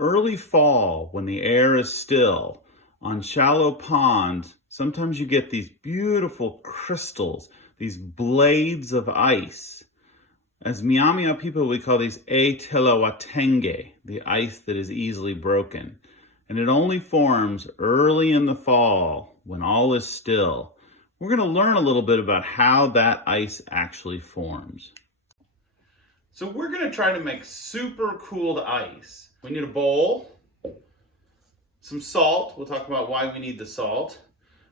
early fall, when the air is still, on shallow ponds, sometimes you get these beautiful crystals, these blades of ice. As Myaamia people, we call these Atilawatenge, the ice that is easily broken. And it only forms early in the fall when all is still. We're going to learn a little bit about how that ice actually forms. So we're going to try to make super cooled ice. We need a bowl, some salt. We'll talk about why we need the salt.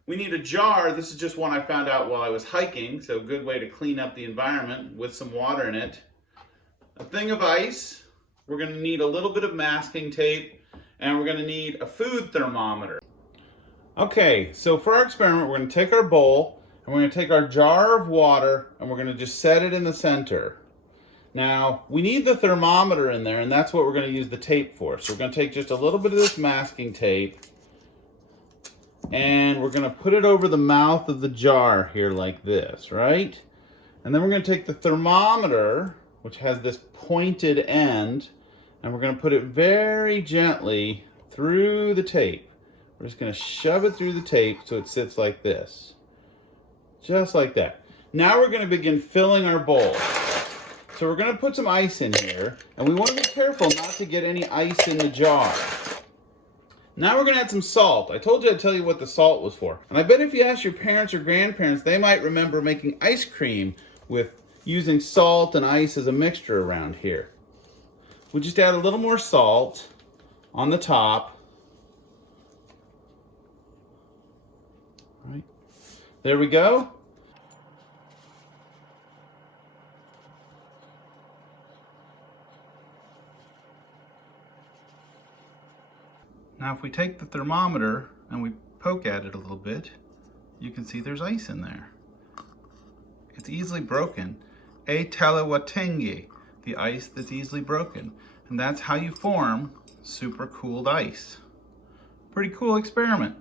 We need a jar. This is just one I found out while I was hiking, so a good way to clean up the environment with some water in it. A thing of ice. We're going to need a little bit of masking tape, and we're going to need a food thermometer. Okay, so for our experiment, we're going to take our bowl, and we're going to take our jar of water, and we're going to just set it in the center. Now, we need the thermometer in there, and that's what we're going to use the tape for. So we're going to take just a little bit of this masking tape, and we're going to put it over the mouth of the jar here like this, right? And then we're going to take the thermometer, which has this pointed end, and we're going to put it very gently through the tape. We're just going to shove it through the tape so it sits like this. Just like that. Now we're going to begin filling our bowl. So we're going to put some ice in here, and we want to be careful not to get any ice in the jar. Now we're going to add some salt. I told you I'd tell you what the salt was for. And I bet if you ask your parents or grandparents, they might remember making ice cream with using salt and ice as a mixture around here. We'll just add a little more salt on the top. All right. There we go. Now if we take the thermometer and we poke at it a little bit, you can see there's ice in there. It's easily broken. Atilawatenge, the ice that's easily broken. And that's how you form super cooled ice. Pretty cool experiment.